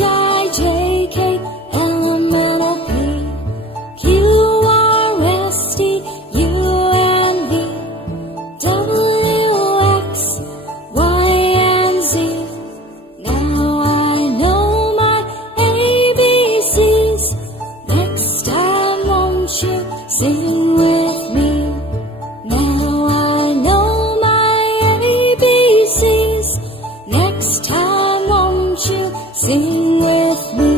I, J, K, L, M, N, O, P, Q, R, S, T, U, and V, W, X, Y, and Z. Now I know my ABCs. Next time, won't you sing with me? Now I know my ABCs. Next time, won't you sing with me?